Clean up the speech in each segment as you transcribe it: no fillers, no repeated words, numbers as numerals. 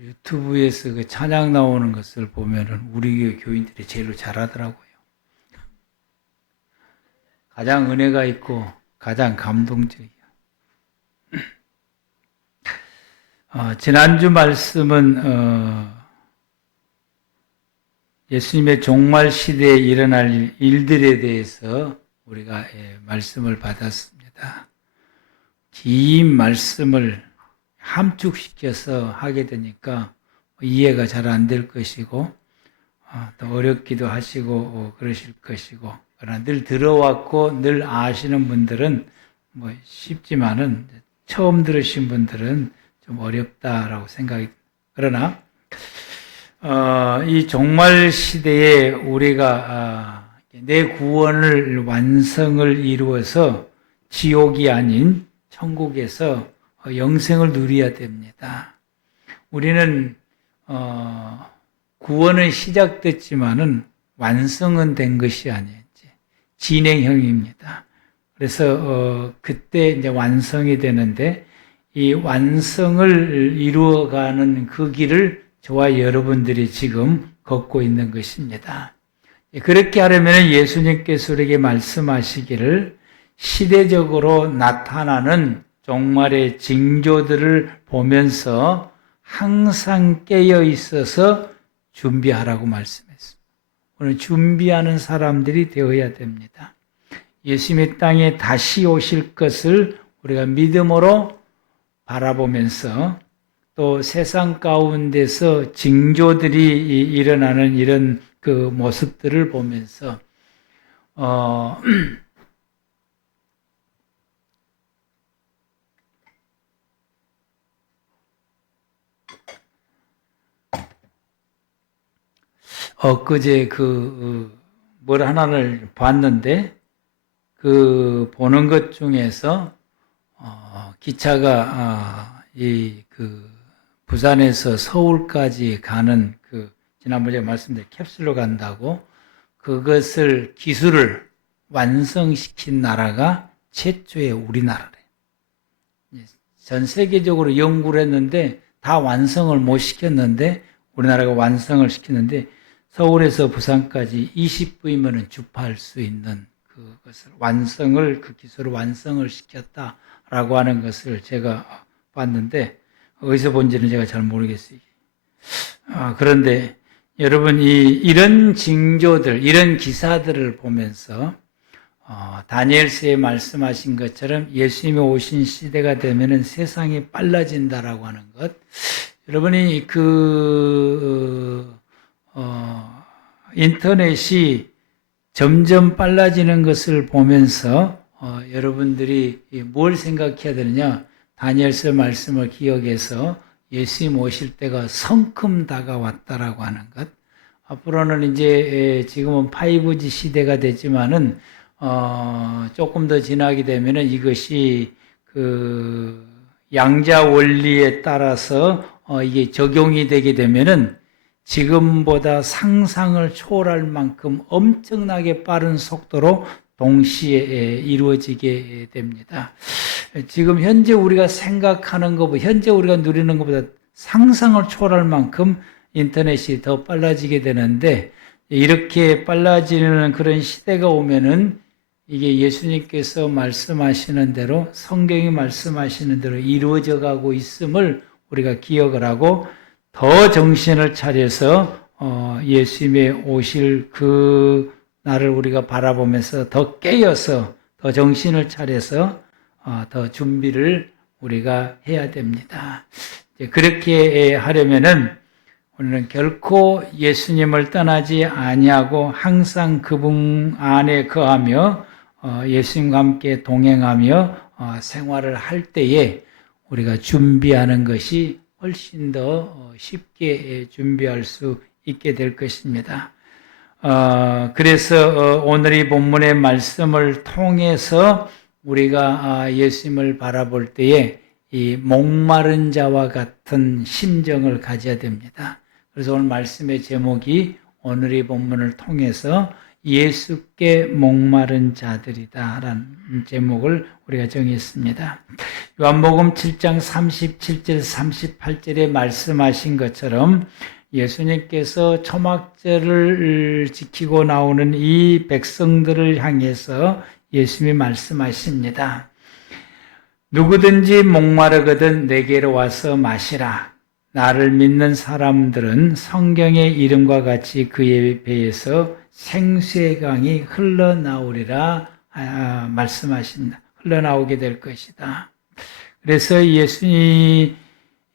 유튜브에서 그 찬양 나오는 것을 보면은 우리 교회 교인들이 제일로 잘하더라고요. 가장 은혜가 있고 가장 감동적이에요. 지난주 말씀은 예수님의 종말 시대에 일어날 일들에 대해서 우리가 말씀을 받았습니다. 긴 말씀을 함축시켜서 하게 되니까 이해가 잘 안 될 것이고 또 어렵기도 하시고 그러실 것이고, 그러나 늘 들어왔고 늘 아시는 분들은 뭐 쉽지만은 처음 들으신 분들은 좀 어렵다라고 생각이. 그러나 이 종말 시대에 우리가 내 구원을 완성을 이루어서 지옥이 아닌 천국에서 영생을 누려야 됩니다. 우리는 구원은 시작됐지만은 완성은 된 것이 아니에요. 진행형입니다. 그래서 그때 이제 완성이 되는데, 이 완성을 이루어가는 그 길을 저와 여러분들이 지금 걷고 있는 것입니다. 그렇게 하려면 예수님께서 우리에게 말씀하시기를 시대적으로 나타나는 종말의 징조들을 보면서 항상 깨어 있어서 준비하라고 말씀했습니다. 오늘 준비하는 사람들이 되어야 됩니다. 예수님의 땅에 다시 오실 것을 우리가 믿음으로 바라보면서, 또 세상 가운데서 징조들이 일어나는 이런 그 모습들을 보면서 엊그제 뭘 하나를 봤는데, 그 보는 것 중에서 기차가 부산에서 서울까지 가는 지난번에 말씀드린 캡슐로 간다고, 그것을 기술을 완성시킨 나라가 최초의 우리나라래요. 전 세계적으로 연구를 했는데 다 완성을 못 시켰는데 우리나라가 완성을 시켰는데, 서울에서 부산까지 20분이면 주파할 수 있는 그것을 그 기술을 완성을 시켰다라고 하는 것을 제가 봤는데, 어디서 본지는 제가 잘 모르겠어요. 그런데 여러분, 이런 징조들, 이런 기사들을 보면서 다니엘서에 말씀하신 것처럼 예수님이 오신 시대가 되면은 세상이 빨라진다라고 하는 것, 여러분이 인터넷이 점점 빨라지는 것을 보면서 여러분들이 뭘 생각해야 되느냐? 다니엘서 말씀을 기억해서 예수님 오실 때가 성큼 다가왔다라고 하는 것. 앞으로는 이제 지금은 5G 시대가 되지만은 조금 더 지나게 되면은 이것이 양자 원리에 따라서 이게 적용이 되게 되면은 지금보다 상상을 초월할 만큼 엄청나게 빠른 속도로 동시에 이루어지게 됩니다. 지금 현재 우리가 생각하는 것보다, 현재 우리가 누리는 것보다 상상을 초월할 만큼 인터넷이 더 빨라지게 되는데, 이렇게 빨라지는 그런 시대가 오면은 이게 예수님께서 말씀하시는 대로, 성경이 말씀하시는 대로 이루어져 가고 있음을 우리가 기억을 하고, 더 정신을 차려서 예수님의 오실 그 날을 우리가 바라보면서 더 깨어서, 더 정신을 차려서 더 준비를 우리가 해야 됩니다. 그렇게 하려면은 오늘은 결코 예수님을 떠나지 아니하고 항상 그분 안에 거하며 예수님과 함께 동행하며 생활을 할 때에 우리가 준비하는 것이 훨씬 더 쉽게 준비할 수 있게 될 것입니다. 그래서 오늘 이 본문의 말씀을 통해서 우리가 예수님을 바라볼 때에 이 목마른 자와 같은 심정을 가져야 됩니다. 그래서 오늘 말씀의 제목이, 오늘 이 본문을 통해서 예수께 목마른 자들이다 라는 제목을 우리가 정했습니다. 요한복음 7장 37절 38절에 말씀하신 것처럼 예수님께서 초막절을 지키고 나오는 이 백성들을 향해서 예수님이 말씀하십니다. 누구든지 목마르거든 내게로 와서 마시라. 나를 믿는 사람들은 성경의 이름과 같이 그의 배에서 생수의 강이 흘러나오리라 말씀하신다. 흘러나오게 될 것이다. 그래서 예수님이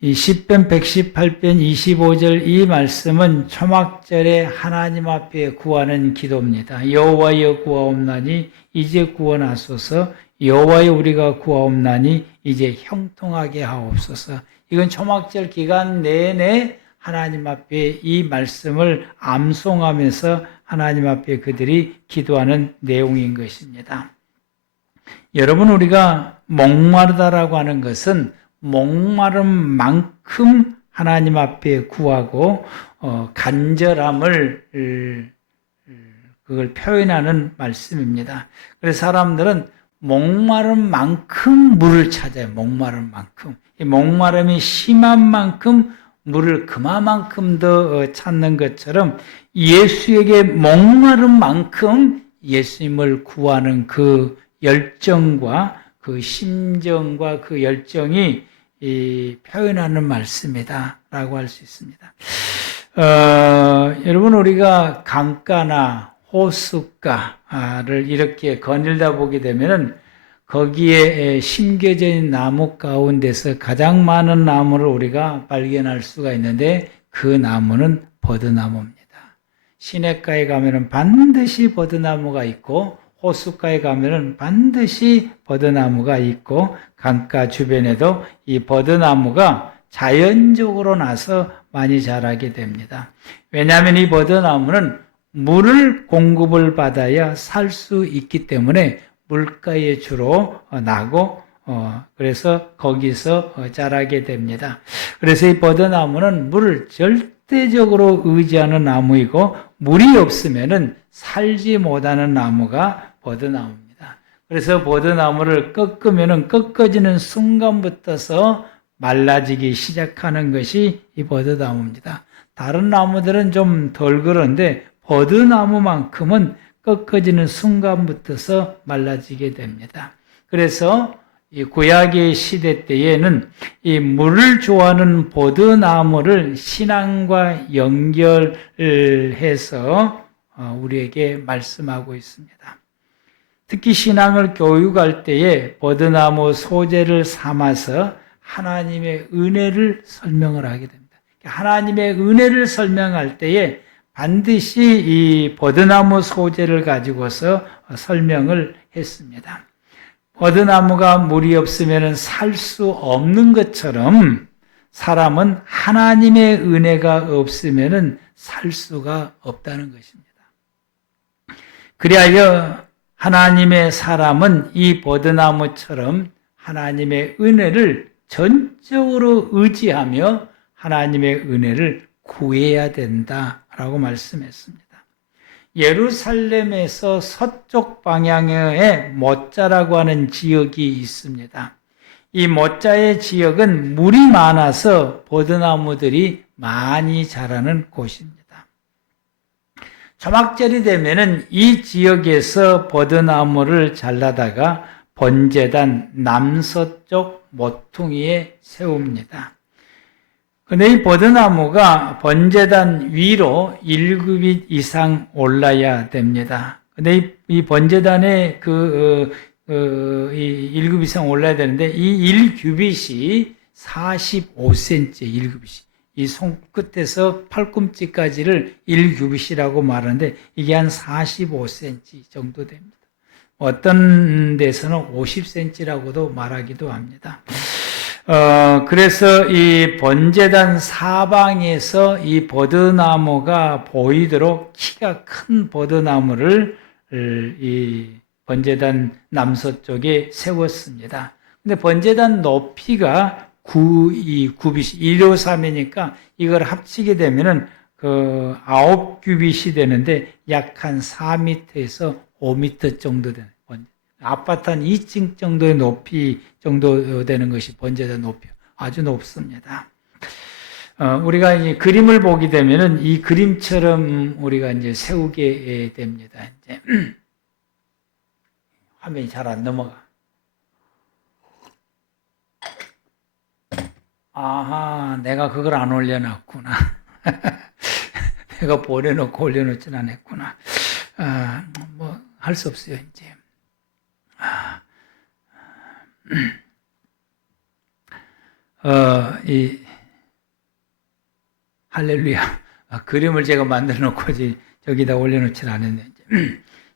이 10편 118편 25절 이 말씀은 초막절에 하나님 앞에 구하는 기도입니다. 여호와여 구하옵나니 이제 구원하소서. 여호와여 우리가 구하옵나니 이제 형통하게 하옵소서. 이건 초막절 기간 내내 하나님 앞에 이 말씀을 암송하면서 하나님 앞에 그들이 기도하는 내용인 것입니다. 여러분, 우리가 목마르다라고 하는 것은 목마른 만큼 하나님 앞에 구하고 간절함을 그걸 표현하는 말씀입니다. 그래서 사람들은 목마른 만큼 물을 찾아요. 목마른 만큼. 이 목마름이 심한 만큼 물을 그만큼 더 찾는 것처럼 예수에게 목마른 만큼 예수님을 구하는 그 열정과 그 심정과 그 열정이 표현하는 말씀이다 라고 할 수 있습니다. 여러분, 우리가 강가나 호숫가를 이렇게 거닐다 보게 되면은 거기에 심겨져 있는 나무 가운데서 가장 많은 나무를 우리가 발견할 수가 있는데 그 나무는 버드나무입니다. 시냇가에 가면은 반드시 버드나무가 있고 호숫가에 가면은 반드시 버드나무가 있고 강가 주변에도 이 버드나무가 자연적으로 나서 많이 자라게 됩니다. 왜냐하면 이 버드나무는 물을 공급을 받아야 살 수 있기 때문에 물가에 주로 나고 그래서 거기서 자라게 됩니다. 그래서 이 버드나무는 물을 절대적으로 의지하는 나무이고 물이 없으면은 살지 못하는 나무가 버드나무입니다. 그래서 버드나무를 꺾으면은 꺾어지는 순간부터서 말라지기 시작하는 것이 이 버드나무입니다. 다른 나무들은 좀 덜 그런데 버드나무만큼은 꺾어지는 순간부터서 말라지게 됩니다. 그래서 이 구약의 시대 때에는 이 물을 좋아하는 버드나무를 신앙과 연결해서 우리에게 말씀하고 있습니다. 특히 신앙을 교육할 때에 버드나무 소재를 삼아서 하나님의 은혜를 설명을 하게 됩니다. 하나님의 은혜를 설명할 때에 반드시 이 버드나무 소재를 가지고서 설명을 했습니다. 버드나무가 물이 없으면 살 수 없는 것처럼 사람은 하나님의 은혜가 없으면 살 수가 없다는 것입니다. 그리하여 하나님의 사람은 이 버드나무처럼 하나님의 은혜를 전적으로 의지하며 하나님의 은혜를 구해야 된다라고 말씀했습니다. 예루살렘에서 서쪽 방향에 모짜라고 하는 지역이 있습니다. 이 모짜의 지역은 물이 많아서 버드나무들이 많이 자라는 곳입니다. 초막절이 되면은 이 지역에서 버드나무를 잘라다가 번제단 남서쪽 모퉁이에 세웁니다. 근데 이 버드나무가 번제단 위로 1규빗 이상 올라야 됩니다. 근데 이 번제단에 이 1규빗 이상 올라야 되는데 이 1규빗이 45cm 1규빗이. 이 손끝에서 팔꿈치까지를 1규빗이라고 말하는데 이게 한 45cm 정도 됩니다. 어떤 데서는 50cm라고도 말하기도 합니다. 그래서 이 번제단 사방에서 이 버드나무가 보이도록 키가 큰 버드나무를 이 번제단 남서쪽에 세웠습니다. 근데 번제단 높이가 9규빗이 153이니까 이걸 합치게 되면은 그 9규빗이 되는데 약 한 4m에서 5m 정도 되는 아파트 한 2층 정도의 높이 정도 되는 것이 번제단 높이 아주 높습니다. 우리가 이제 그림을 보게 되면은 이 그림처럼 우리가 이제 세우게 됩니다. 이제 화면이 잘 안 넘어가. 아하, 내가 그걸 안 올려놨구나. 내가 보내놓고 올려놓진 않았구나. 뭐 할 수 없어요 이제. 할렐루야. 그림을 제가 만들어 놓고 저기다 올려놓진 않았는데,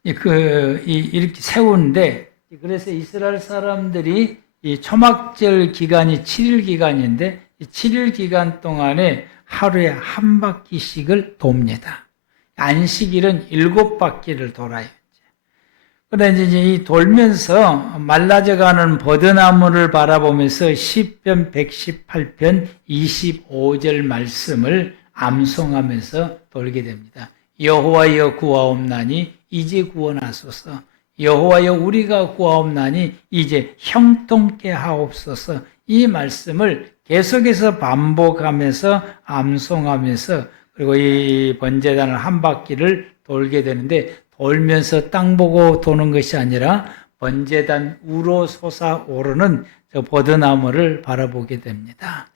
이렇게 세우는데, 그래서 이스라엘 사람들이 이 초막절 기간이 7일 기간인데, 이 7일 기간 동안에 하루에 한 바퀴씩을 돕니다. 안식일은 7바퀴를 돌아요. 그런데 이제 이 돌면서 말라져가는 버드나무를 바라보면서 시편 118편 25절 말씀을 암송하면서 돌게 됩니다. 여호와여 구하옵나니 이제 구원하소서. 여호와여 우리가 구하옵나니 이제 형통케 하옵소서. 이 말씀을 계속해서 반복하면서 암송하면서 그리고 이 번제단을 한 바퀴를 돌게 되는데 돌면서 땅 보고 도는 것이 아니라 번제단 우로 솟아오르는 저 버드나무를 바라보게 됩니다.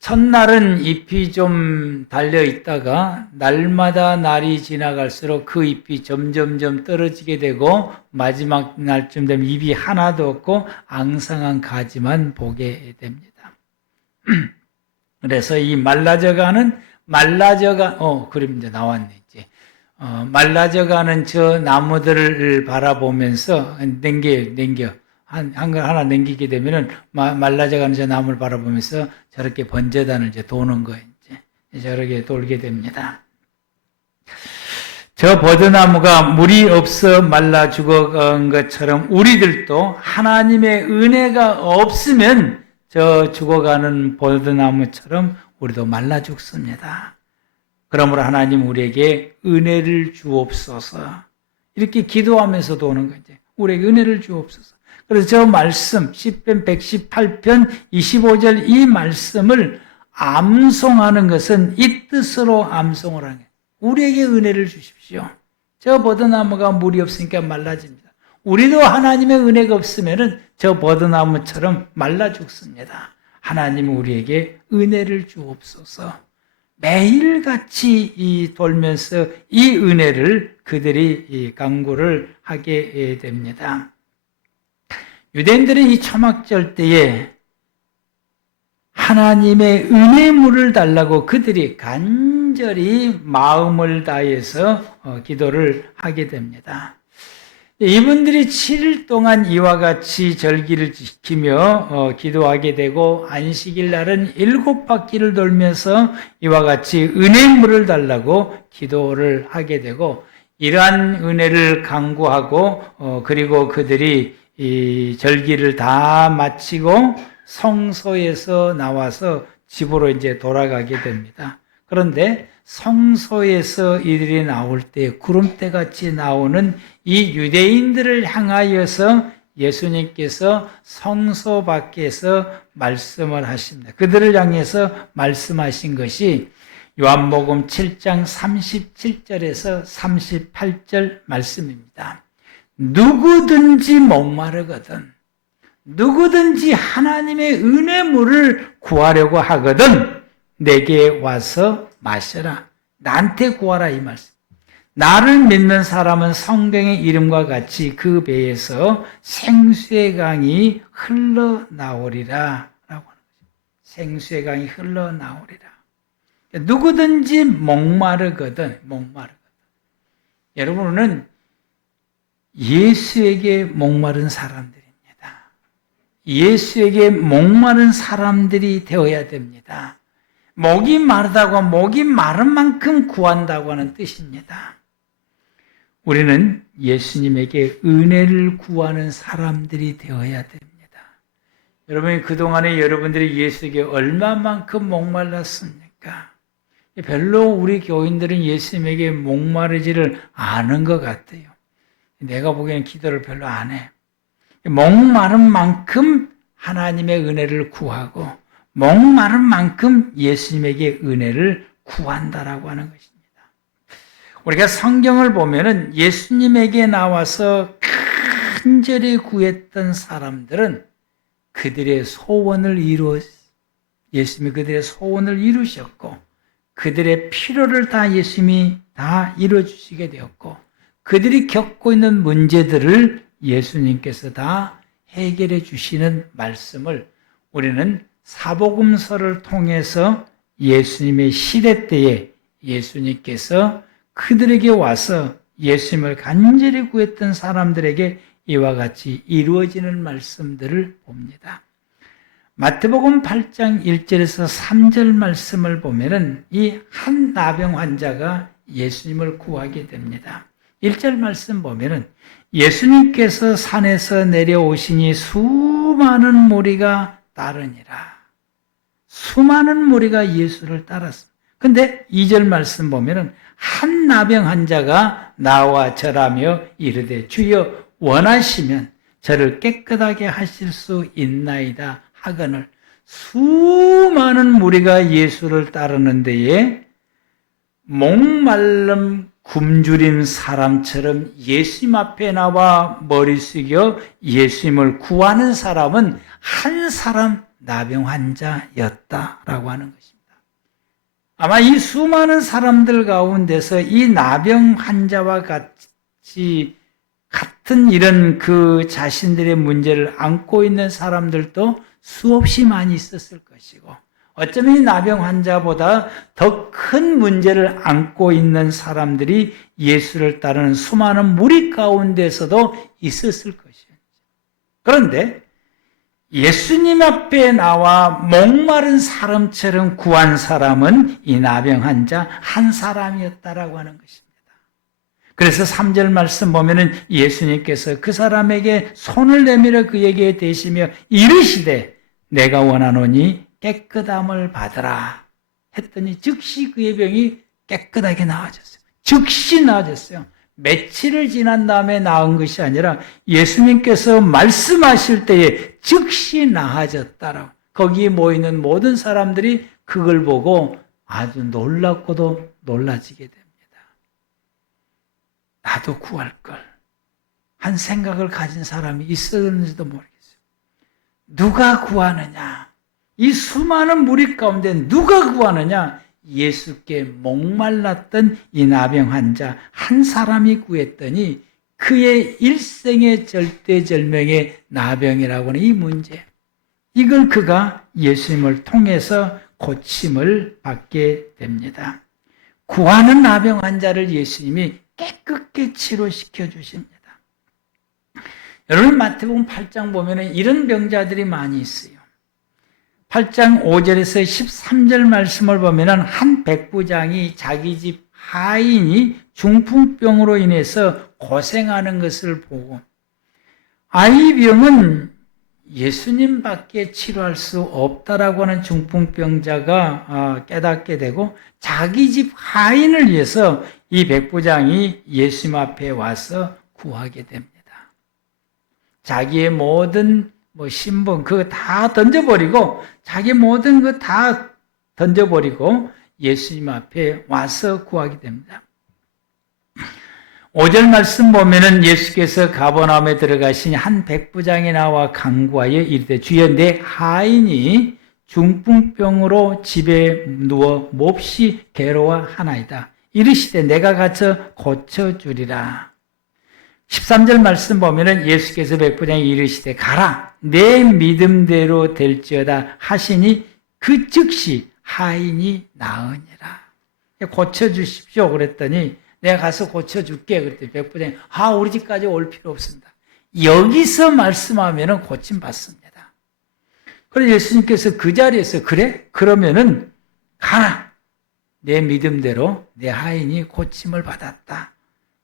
첫날은 잎이 좀 달려 있다가 날마다 날이 지나갈수록 그 잎이 점점점 떨어지게 되고 마지막 날쯤 되면 잎이 하나도 없고 앙상한 가지만 보게 됩니다. 그래서 이 그림 이제 나왔네. 말라져가는 저 나무들을 바라보면서 하나 남기게 되면은 말라져가는 저 나무를 바라보면서 저렇게 번제단을 이제 도는 거예요. 이제 저렇게 돌게 됩니다. 저 버드나무가 물이 없어 말라 죽어간 것처럼 우리들도 하나님의 은혜가 없으면 저 죽어가는 버드나무처럼 우리도 말라 죽습니다. 그러므로 하나님 우리에게 은혜를 주옵소서. 이렇게 기도하면서도 오는 거죠. 우리에게 은혜를 주옵소서. 그래서 저 말씀, 시편 118편 25절 이 말씀을 암송하는 것은 이 뜻으로 암송을 하는 거예요. 우리에게 은혜를 주십시오. 저 버드나무가 물이 없으니까 말라집니다. 우리도 하나님의 은혜가 없으면 저 버드나무처럼 말라 죽습니다. 하나님 우리에게 은혜를 주옵소서. 매일같이 돌면서 이 은혜를 그들이 강구를 하게 됩니다. 유대인들은 이 초막절 때에 하나님의 은혜물을 달라고 그들이 간절히 마음을 다해서 기도를 하게 됩니다. 이분들이 7일 동안 이와 같이 절기를 지키며 기도하게 되고 안식일 날은 7바퀴를 돌면서 이와 같이 은혜물을 달라고 기도를 하게 되고 이러한 은혜를 강구하고 그리고 그들이 이 절기를 다 마치고 성소에서 나와서 집으로 이제 돌아가게 됩니다. 그런데 성소에서 이들이 나올 때 구름대 같이 나오는 이 유대인들을 향하여서 예수님께서 성소 밖에서 말씀을 하십니다. 그들을 향해서 말씀하신 것이 요한복음 7장 37절에서 38절 말씀입니다. 누구든지 목마르거든 누구든지 하나님의 은혜물을 구하려고 하거든 내게 와서 마셔라. 나한테 구하라 이 말씀. 나를 믿는 사람은 성경의 이름과 같이 그 배에서 생수의 강이 흘러나오리라 라고 하는 거죠. 생수의 강이 흘러나오리라. 누구든지 목마르거든. 여러분은 예수에게 목마른 사람들입니다. 예수에게 목마른 사람들이 되어야 됩니다. 목이 마르다고 목이 마른 만큼 구한다고 하는 뜻입니다. 우리는 예수님에게 은혜를 구하는 사람들이 되어야 됩니다. 여러분이 그동안에 여러분들이 예수에게 얼마만큼 목말랐습니까? 별로 우리 교인들은 예수님에게 목마르지를 않은 것 같아요. 내가 보기에는 기도를 별로 안 해. 목마른 만큼 하나님의 은혜를 구하고 목마른 만큼 예수님에게 은혜를 구한다라고 하는 것입니다. 우리가 성경을 보면은 예수님에게 나와서 간절히 구했던 사람들은 그들의 소원을 예수님이 그들의 소원을 이루셨고 그들의 필요를 다 예수님이 다 이루어주시게 되었고 그들이 겪고 있는 문제들을 예수님께서 다 해결해 주시는 말씀을 우리는 사복음서를 통해서 예수님의 시대 때에 예수님께서 그들에게 와서 예수님을 간절히 구했던 사람들에게 이와 같이 이루어지는 말씀들을 봅니다. 마태복음 8장 1절에서 3절 말씀을 보면은 이 한 나병 환자가 예수님을 구하게 됩니다. 1절 말씀 보면은 예수님께서 산에서 내려오시니 수많은 무리가 따르니라. 수많은 무리가 예수를 따랐습니다. 근데 2절 말씀 보면은 한 나병 환자가 나와 절하며 이르되 주여 원하시면 저를 깨끗하게 하실 수 있나이다 하거늘 수많은 무리가 예수를 따르는 데에 목말름 굶주린 사람처럼 예수님 앞에 나와 머리 숙여 예수님을 구하는 사람은 한 사람 나병 환자였다라고 하는 것입니다. 아마 이 수많은 사람들 가운데서 이 나병 환자와 같은 이런 그 자신들의 문제를 안고 있는 사람들도 수없이 많이 있었을 것이고 어쩌면 이 나병 환자보다 더 큰 문제를 안고 있는 사람들이 예수를 따르는 수많은 무리 가운데서도 있었을 것이에요. 그런데 예수님 앞에 나와 목마른 사람처럼 구한 사람은 이 나병 환자 한 사람이었다라고 하는 것입니다. 그래서 3절 말씀 보면은 예수님께서 그 사람에게 손을 내밀어 그에게 대시며 이르시되 내가 원하노니 깨끗함을 받으라 했더니 즉시 그의 병이 깨끗하게 나아졌어요. 즉시 나아졌어요. 며칠을 지난 다음에 나은 것이 아니라 예수님께서 말씀하실 때에 즉시 나아졌다라고. 거기에 모이는 모든 사람들이 그걸 보고 아주 놀랍고도 놀라지게 됩니다. 나도 구할 걸. 한 생각을 가진 사람이 있었는지도 모르겠어요. 누가 구하느냐? 이 수많은 무리 가운데 누가 구하느냐? 예수께 목말랐던 이 나병 환자 한 사람이 구했더니 그의 일생의 절대절명의 나병이라고 하는 이 문제, 이걸 그가 예수님을 통해서 고침을 받게 됩니다. 구하는 나병 환자를 예수님이 깨끗게 치료시켜 주십니다. 여러분 마태복음 8장 보면 이런 병자들이 많이 있어요. 8장 5절에서 13절 말씀을 보면 한 백부장이 자기 집 하인이 중풍병으로 인해서 고생하는 것을 보고 이 병은 예수님밖에 치료할 수 없다라고 하는 중풍병자가 깨닫게 되고 자기 집 하인을 위해서 이 백부장이 예수님 앞에 와서 구하게 됩니다. 자기의 모든 신분 그거 다 던져버리고 자기 모든 거 다 던져버리고 예수님 앞에 와서 구하게 됩니다. 5절 말씀 보면은 예수께서 가버나움에 들어가시니 한 백부장이 나와 간구하여 이르되 주여 내 하인이 중풍병으로 집에 누워 몹시 괴로워하나이다. 이르시되 내가 가서 고쳐주리라. 13절 말씀 보면은 예수께서 백부장이 이르시되 가라 내 믿음대로 될지어다 하시니 그 즉시 하인이 나으니라. 고쳐주십시오 그랬더니 내가 가서 고쳐줄게 그랬더니 백부장이 우리 집까지 올 필요 없습니다. 여기서 말씀하면은 고침받습니다. 그래서 예수님께서 그 자리에서 그래? 그러면은 가라 내 믿음대로 내 하인이 고침을 받았다.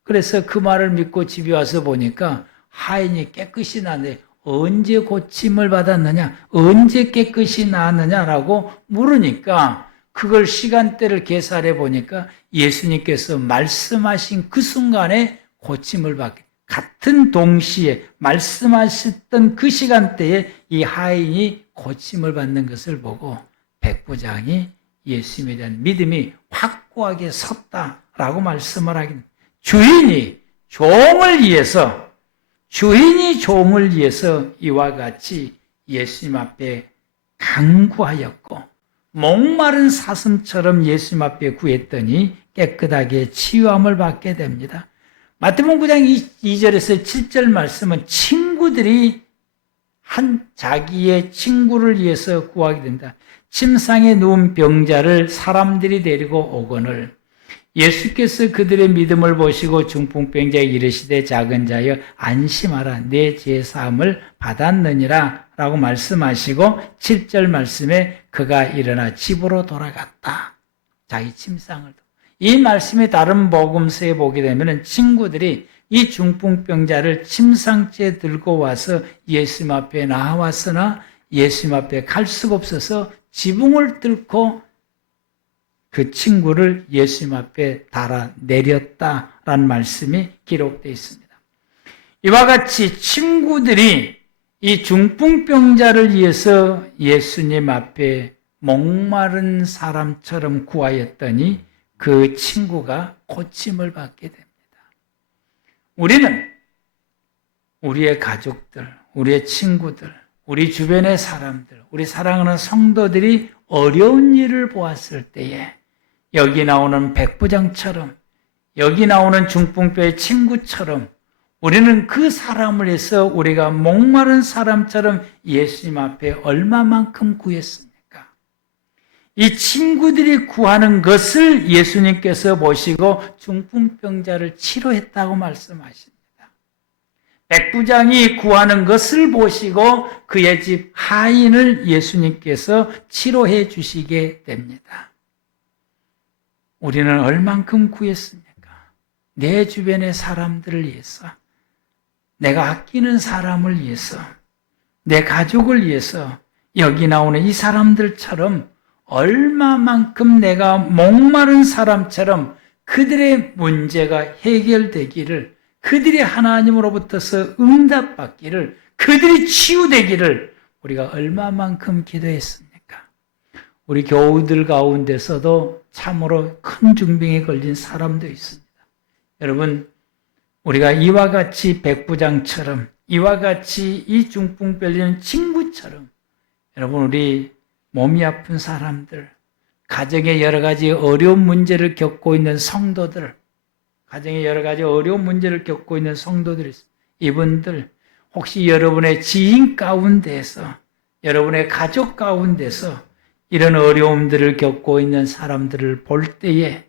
그래서 그 말을 믿고 집에 와서 보니까 하인이 깨끗이 나는데 언제 고침을 받았느냐? 언제 깨끗이 나았느냐라고 물으니까 그 그걸 시간대를 계산해 보니까 예수님께서 말씀하신 그 순간에 고침을 받게, 같은 동시에 말씀하셨던 그 시간대에 이 하인이 고침을 받는 것을 보고 백부장이 예수님에 대한 믿음이 확고하게 섰다라고 말씀을 하긴, 주인이 종을 위해서 이와 같이 예수님 앞에 간구하였고 목마른 사슴처럼 예수님 앞에 구했더니 깨끗하게 치유함을 받게 됩니다. 마태복음 9장 2절에서 7절 말씀은 친구들이 자기의 친구를 위해서 구하게 된다. 침상에 누운 병자를 사람들이 데리고 오거늘 예수께서 그들의 믿음을 보시고 중풍병자에게 이르시되 작은 자여 안심하라 내 죄사함을 받았느니라 라고 말씀하시고 7절 말씀에 그가 일어나 집으로 돌아갔다. 자기 침상을. 이 말씀이 다른 복음서에 보게 되면 친구들이 이 중풍병자를 침상째 들고 와서 예수님 앞에 나왔으나 예수님 앞에 갈 수가 없어서 지붕을 뚫고 그 친구를 예수님 앞에 달아내렸다라는 말씀이 기록되어 있습니다. 이와 같이 친구들이 이 중풍병자를 위해서 예수님 앞에 목마른 사람처럼 구하였더니 그 친구가 고침을 받게 됩니다. 우리는 우리의 가족들, 우리의 친구들, 우리 주변의 사람들, 우리 사랑하는 성도들이 어려운 일을 보았을 때에 여기 나오는 백부장처럼, 여기 나오는 중풍병의 친구처럼 우리는 그 사람을 해서 우리가 목마른 사람처럼 예수님 앞에 얼마만큼 구했습니까? 이 친구들이 구하는 것을 예수님께서 보시고 중풍병자를 치료했다고 말씀하십니다. 백부장이 구하는 것을 보시고 그의 집 하인을 예수님께서 치료해 주시게 됩니다. 우리는 얼만큼 구했습니까? 내 주변의 사람들을 위해서, 내가 아끼는 사람을 위해서, 내 가족을 위해서 여기 나오는 이 사람들처럼 얼마만큼 내가 목마른 사람처럼 그들의 문제가 해결되기를, 그들이 하나님으로부터서 응답받기를, 그들이 치유되기를 우리가 얼마만큼 기도했습니까? 우리 교우들 가운데서도 참으로 큰 중병에 걸린 사람도 있습니다. 여러분, 우리가 이와 같이 백부장처럼, 이와 같이 이 중풍 걸리는 친구처럼, 여러분, 우리 몸이 아픈 사람들, 가정에 여러 가지 어려운 문제를 겪고 있는 성도들, 가정에 여러 가지 어려운 문제를 겪고 있는 성도들, 이분들, 혹시 여러분의 지인 가운데서, 여러분의 가족 가운데서 이런 어려움들을 겪고 있는 사람들을 볼 때에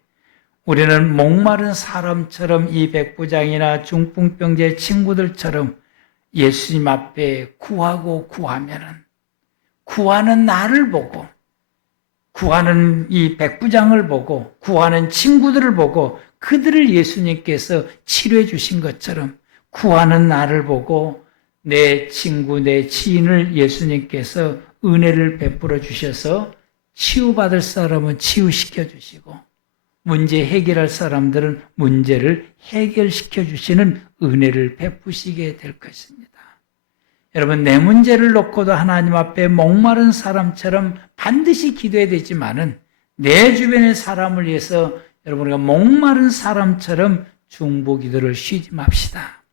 우리는 목마른 사람처럼 이 백부장이나 중풍병자의 친구들처럼 예수님 앞에 구하고 구하면은, 구하는 나를 보고, 구하는 이 백부장을 보고, 구하는 친구들을 보고 그들을 예수님께서 치료해 주신 것처럼 구하는 나를 보고 내 친구, 내 지인을 예수님께서 은혜를 베풀어 주셔서 치유받을 사람은 치유시켜 주시고 문제 해결할 사람들은 문제를 해결시켜 주시는 은혜를 베푸시게 될 것입니다. 여러분, 내 문제를 놓고도 하나님 앞에 목마른 사람처럼 반드시 기도해야 되지만은 내 주변의 사람을 위해서 여러분, 우리가 목마른 사람처럼 중보기도를 쉬지 맙시다.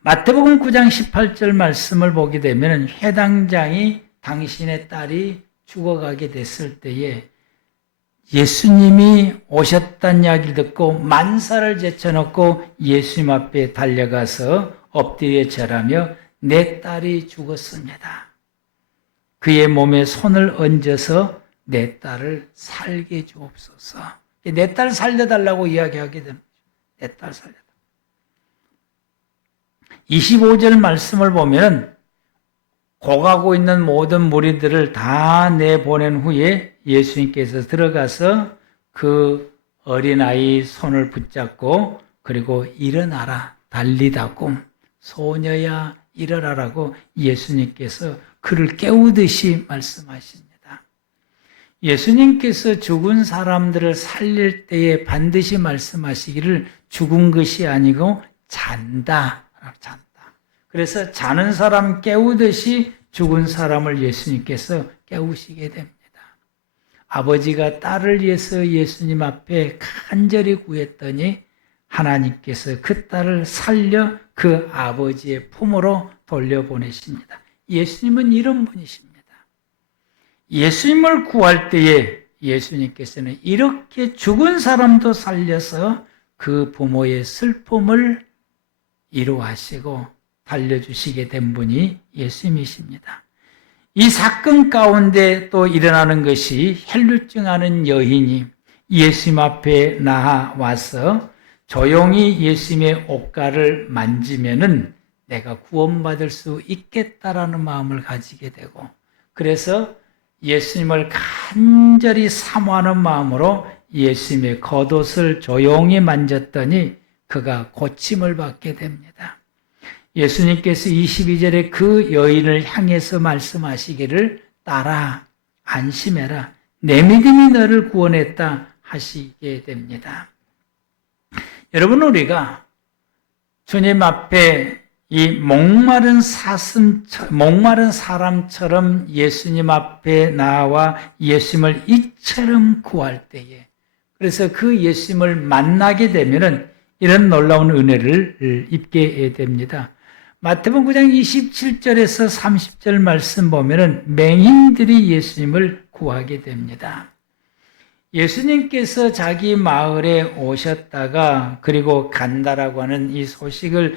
마태복음 9장 18절 말씀을 보게 되면 회당장이 당신의 딸이 죽어가게 됐을 때에 예수님이 오셨다는 이야기를 듣고 만사를 제쳐놓고 예수님 앞에 달려가서 엎드려 절하며 내 딸이 죽었습니다. 그의 몸에 손을 얹어서 내 딸을 살게 주옵소서. 내 딸 살려달라고 이야기하게 됩니다. 내 딸 살려달라고. 25절 말씀을 보면 고가고 있는 모든 무리들을 다 내보낸 후에 예수님께서 들어가서 그 어린아이 손을 붙잡고 그리고 일어나라 달리다꿈 소녀야 일어나라고 예수님께서 그를 깨우듯이 말씀하십니다. 예수님께서 죽은 사람들을 살릴 때에 반드시 말씀하시기를 죽은 것이 아니고 잔다. 잔다. 그래서 자는 사람 깨우듯이 죽은 사람을 예수님께서 깨우시게 됩니다. 아버지가 딸을 위해서 예수님 앞에 간절히 구했더니 하나님께서 그 딸을 살려 그 아버지의 품으로 돌려보내십니다. 예수님은 이런 분이십니다. 예수님을 구할 때에 예수님께서는 이렇게 죽은 사람도 살려서 그 부모의 슬픔을 이루하시고 달려주시게 된 분이 예수님이십니다. 이 사건 가운데 또 일어나는 것이 혈루증하는 여인이 예수님 앞에 나와서 조용히 예수님의 옷가를 만지면은 내가 구원받을 수 있겠다라는 마음을 가지게 되고, 그래서 예수님을 간절히 사모하는 마음으로 예수님의 겉옷을 조용히 만졌더니 그가 고침을 받게 됩니다. 예수님께서 22절에 그 여인을 향해서 말씀하시기를 따라 안심해라. 내 믿음이 너를 구원했다 하시게 됩니다. 여러분, 우리가 주님 앞에 이 목마른 사람처럼 예수님 앞에 나와 예수님을 이처럼 구할 때에, 그래서 그 예수님을 만나게 되면은 이런 놀라운 은혜를 입게 됩니다. 마태복음 9장 27절에서 30절 말씀 보면은 맹인들이 예수님을 구하게 됩니다. 예수님께서 자기 마을에 오셨다가 그리고 간다라고 하는 이 소식을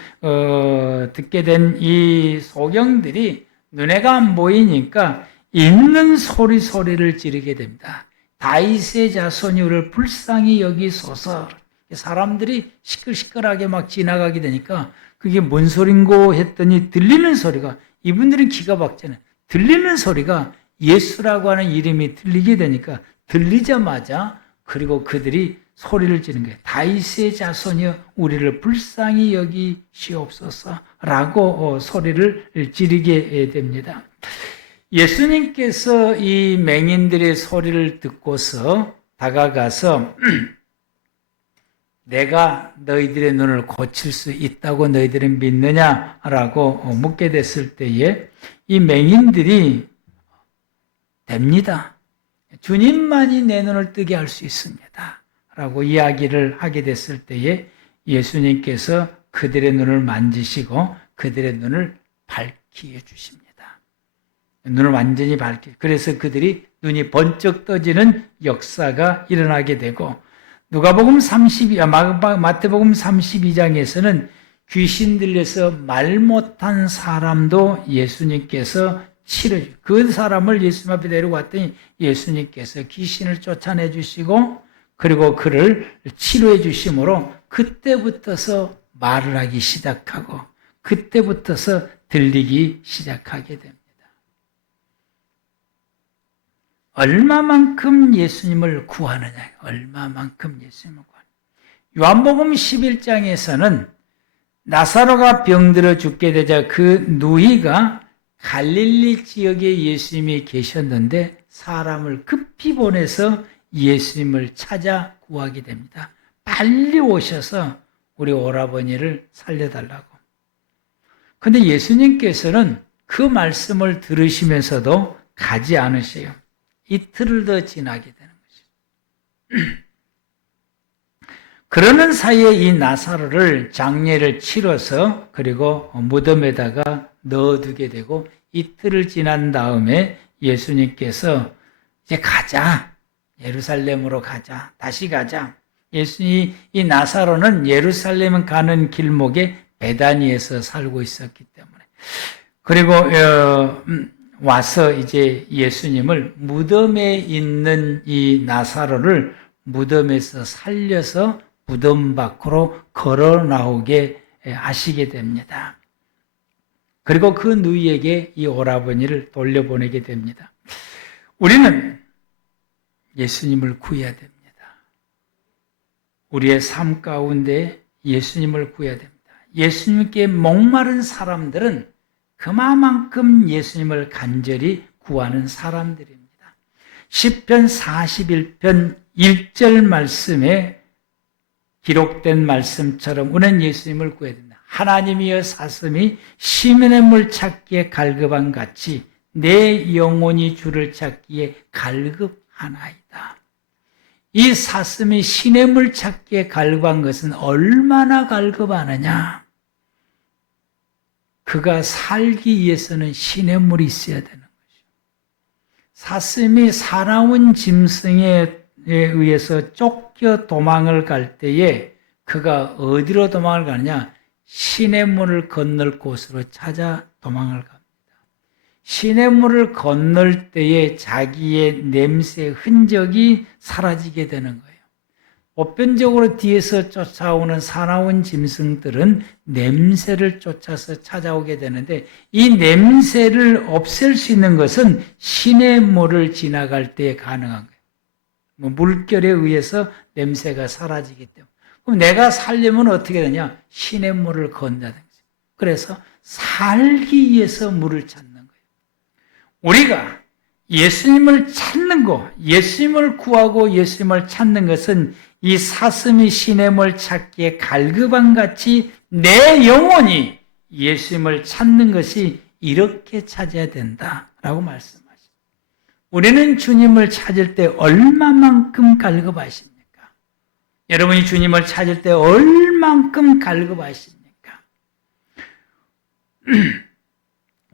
듣게 된 이 소경들이 눈에가 안 보이니까 있는 소리를 지르게 됩니다. 다윗의 자손이 우리를 불쌍히 여기소서. 사람들이 시끌시끌하게 막 지나가게 되니까 그게 뭔 소린고 했더니 들리는 소리가, 이분들은 기가 막히잖아요. 들리는 소리가 예수라고 하는 이름이 들리게 되니까 들리자마자 그리고 그들이 소리를 지르는 거예요. 다윗의 자손이여 우리를 불쌍히 여기시옵소서라고 소리를 지르게 됩니다. 예수님께서 이 맹인들의 소리를 듣고서 다가가서 내가 너희들의 눈을 고칠 수 있다고 너희들은 믿느냐라고 묻게 됐을 때에 이 맹인들이 됩니다. 주님만이 내 눈을 뜨게 할 수 있습니다. 라고 이야기를 하게 됐을 때에 예수님께서 그들의 눈을 만지시고 그들의 눈을 밝히게 주십니다. 눈을 완전히 그래서 그들이 눈이 번쩍 떠지는 역사가 일어나게 되고, 마태복음 32장에서는 귀신 들려서 말 못한 사람도 예수님께서 그 사람을 예수님 앞에 데려왔더니 예수님께서 귀신을 쫓아내 주시고 그리고 그를 치료해 주심으로 그때부터서 말을 하기 시작하고 그때부터서 들리기 시작하게 됩니다. 얼마만큼 예수님을 구하느냐, 얼마만큼 예수님을 구하느냐. 요한복음 11장에서는 나사로가 병들어 죽게 되자 그 누이가 갈릴리 지역에 예수님이 계셨는데 사람을 급히 보내서 예수님을 찾아 구하게 됩니다. 빨리 오셔서 우리 오라버니를 살려달라고. 그런데 예수님께서는 그 말씀을 들으시면서도 가지 않으세요. 이틀을 더 지나게 되는 것이죠. 그러는 사이에 이 나사로를 장례를 치러서 그리고 무덤에다가 넣어두게 되고 이틀을 지난 다음에 예수님께서 이제 가자. 예루살렘으로 가자. 다시 가자. 이 나사로는 예루살렘 가는 길목에 베다니에서 살고 있었기 때문에. 그리고 와서 이제 예수님을 무덤에 있는 이 나사로를 무덤에서 살려서 무덤 밖으로 걸어 나오게 하시게 됩니다. 그리고 그 누이에게 이 오라버니를 돌려보내게 됩니다. 우리는 예수님을 구해야 됩니다. 우리의 삶 가운데 예수님을 구해야 됩니다. 예수님께 목마른 사람들은 그만큼 예수님을 간절히 구하는 사람들입니다. 시편 41편 1절 말씀에 기록된 말씀처럼 우리는 예수님을 구해야 된다. 하나님이여 사슴이 시냇물 찾기에 갈급한 같이 내 영혼이 주를 찾기에 갈급하나이다. 이 사슴이 시냇물 찾기에 갈급한 것은 얼마나 갈급하느냐. 그가 살기 위해서는 시냇물이 있어야 되는 것이죠. 사슴이 사나운 짐승에 의해서 쫓겨 도망을 갈 때에 그가 어디로 도망을 가느냐? 시냇물을 건널 곳으로 찾아 도망을 갑니다. 시냇물을 건널 때에 자기의 냄새, 흔적이 사라지게 되는 거예요. 보편적으로 뒤에서 쫓아오는 사나운 짐승들은 냄새를 쫓아서 찾아오게 되는데 이 냄새를 없앨 수 있는 것은 시냇물을 지나갈 때 가능한 거예요. 물결에 의해서 냄새가 사라지기 때문에. 그럼 내가 살려면 어떻게 되냐? 시냇물을 건너야 되는 거죠. 그래서 살기 위해서 물을 찾는 거예요. 우리가 예수님을 찾는 것, 예수님을 구하고 예수님을 찾는 것은 이 사슴이 시냇물 찾기에 갈급한 같이 내 영혼이 예수님을 찾는 것이 이렇게 찾아야 된다라고 말씀하십니다. 우리는 주님을 찾을 때 얼마만큼 갈급하십니까? 여러분이 주님을 찾을 때 얼만큼 갈급하십니까?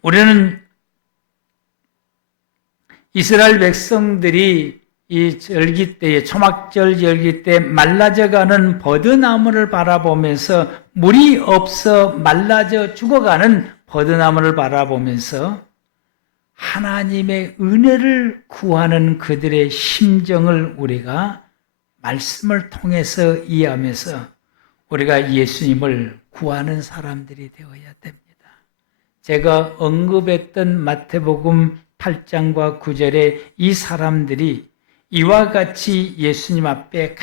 우리는 이스라엘 백성들이 이 절기 때에 초막절 절기 때 말라져가는 버드나무를 바라보면서 물이 없어 말라져 죽어가는 버드나무를 바라보면서 하나님의 은혜를 구하는 그들의 심정을 우리가 말씀을 통해서 이해하면서 우리가 예수님을 구하는 사람들이 되어야 됩니다. 제가 언급했던 마태복음 8장과 9절에 이 사람들이 이와 같이 예수님 앞에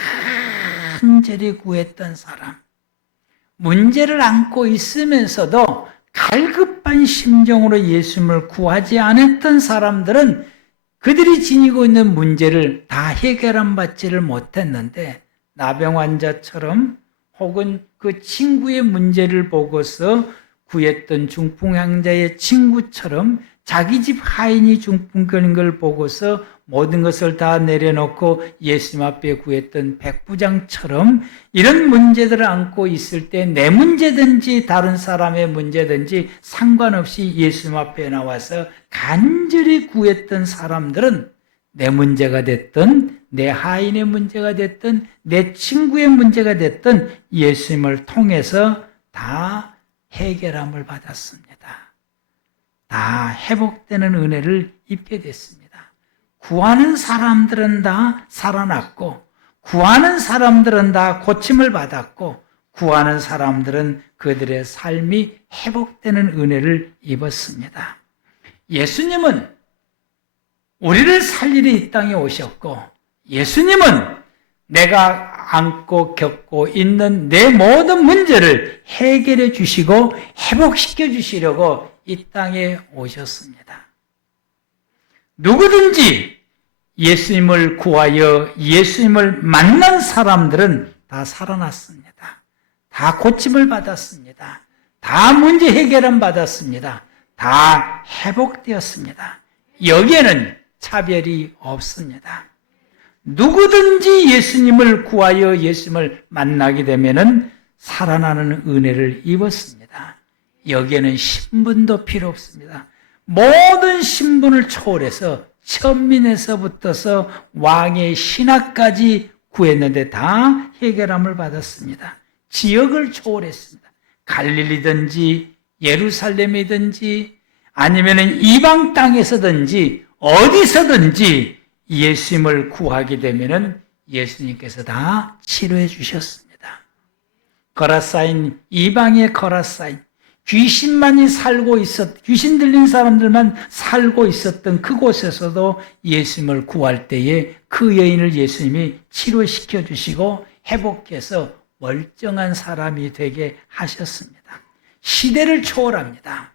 간절히 구했던 사람, 문제를 안고 있으면서도 갈급한 심정으로 예수님을 구하지 않았던 사람들은 그들이 지니고 있는 문제를 다 해결한 받지를 못했는데 나병 환자처럼 혹은 그 친구의 문제를 보고서 구했던 중풍환자의 친구처럼 자기 집 하인이 중풍 걸린 걸 보고서 모든 것을 다 내려놓고 예수님 앞에 구했던 백부장처럼 이런 문제들을 안고 있을 때 내 문제든지 다른 사람의 문제든지 상관없이 예수님 앞에 나와서 간절히 구했던 사람들은 내 문제가 됐든 내 하인의 문제가 됐든 내 친구의 문제가 됐든 예수님을 통해서 다 해결함을 받았습니다. 다 회복되는 은혜를 입게 됐습니다. 구하는 사람들은 다 살아났고 구하는 사람들은 다 고침을 받았고 구하는 사람들은 그들의 삶이 회복되는 은혜를 입었습니다. 예수님은 우리를 살리러 이 땅에 오셨고 예수님은 내가 안고 겪고 있는 내 모든 문제를 해결해 주시고 회복시켜 주시려고 이 땅에 오셨습니다. 누구든지 예수님을 구하여 예수님을 만난 사람들은 다 살아났습니다. 다 고침을 받았습니다. 다 문제 해결을 받았습니다. 다 회복되었습니다. 여기에는 차별이 없습니다. 누구든지 예수님을 구하여 예수님을 만나게 되면은 살아나는 은혜를 입었습니다. 여기에는 신분도 필요 없습니다. 모든 신분을 초월해서 천민에서부터서 왕의 신하까지 구했는데 다 해결함을 받았습니다. 지역을 초월했습니다. 갈릴리든지 예루살렘이든지 아니면 이방 땅에서든지 어디서든지 예수님을 구하게 되면 예수님께서 다 치료해 주셨습니다. 거라사인, 이방의 거라사인, 귀신만이 살고 귀신 들린 사람들만 살고 있었던 그곳에서도 예수님을 구할 때에 그 여인을 예수님이 치료시켜 주시고 회복해서 멀쩡한 사람이 되게 하셨습니다. 시대를 초월합니다.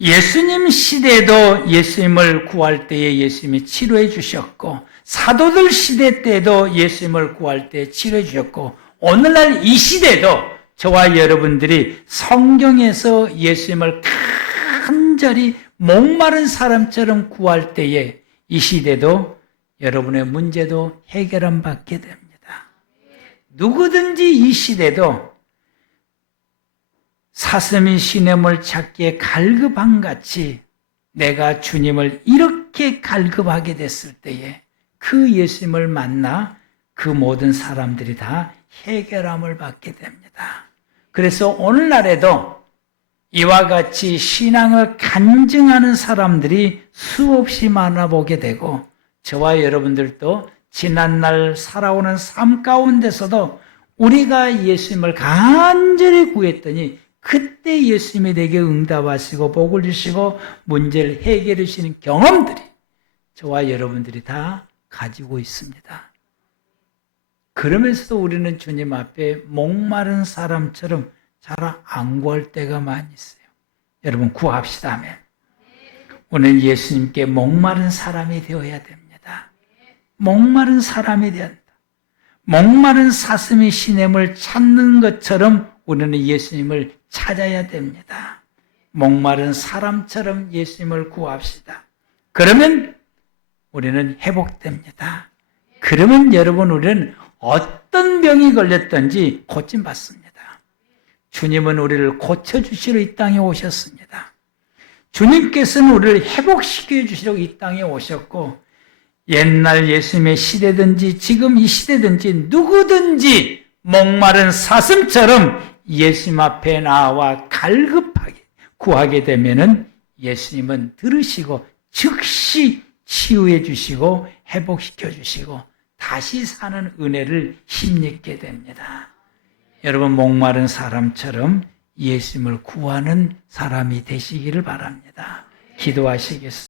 예수님 시대에도 예수님을 구할 때에 예수님이 치료해 주셨고, 사도들 시대 때도 예수님을 구할 때 치료해 주셨고, 오늘날 이 시대도 저와 여러분들이 성경에서 예수님을 간절히 목마른 사람처럼 구할 때에 이 시대도 여러분의 문제도 해결함 받게 됩니다. 누구든지 이 시대도 사슴이 시냇물 찾기에 갈급한 같이 내가 주님을 이렇게 갈급하게 됐을 때에 그 예수님을 만나 그 모든 사람들이 다 해결함을 받게 됩니다. 그래서 오늘날에도 이와 같이 신앙을 간증하는 사람들이 수없이 많아보게 되고, 저와 여러분들도 지난날 살아오는 삶 가운데서도 우리가 예수님을 간절히 구했더니 그때 예수님이 내게 응답하시고 복을 주시고 문제를 해결해 주시는 경험들이 저와 여러분들이 다 가지고 있습니다. 그러면서도 우리는 주님 앞에 목마른 사람처럼 잘 안 구할 때가 많이 있어요. 여러분 구합시다 하면 오늘 예수님께 목마른 사람이 되어야 됩니다. 목마른 사람이 되어야 된다. 목마른 사슴이 시냇을 찾는 것처럼 우리는 예수님을 찾아야 됩니다. 목마른 사람처럼 예수님을 구합시다. 그러면 우리는 회복됩니다. 그러면 여러분 우리는 어떤 병이 걸렸든지 고침받습니다. 주님은 우리를 고쳐주시러 이 땅에 오셨습니다. 주님께서는 우리를 회복시켜 주시러 이 땅에 오셨고, 옛날 예수님의 시대든지 지금 이 시대든지 누구든지 목마른 사슴처럼 예수님 앞에 나와 갈급하게 구하게 되면은 예수님은 들으시고 즉시 치유해 주시고 회복시켜 주시고 다시 사는 은혜를 힘입게 됩니다. 여러분 목마른 사람처럼 예수님을 구하는 사람이 되시기를 바랍니다. 기도하시겠습니다.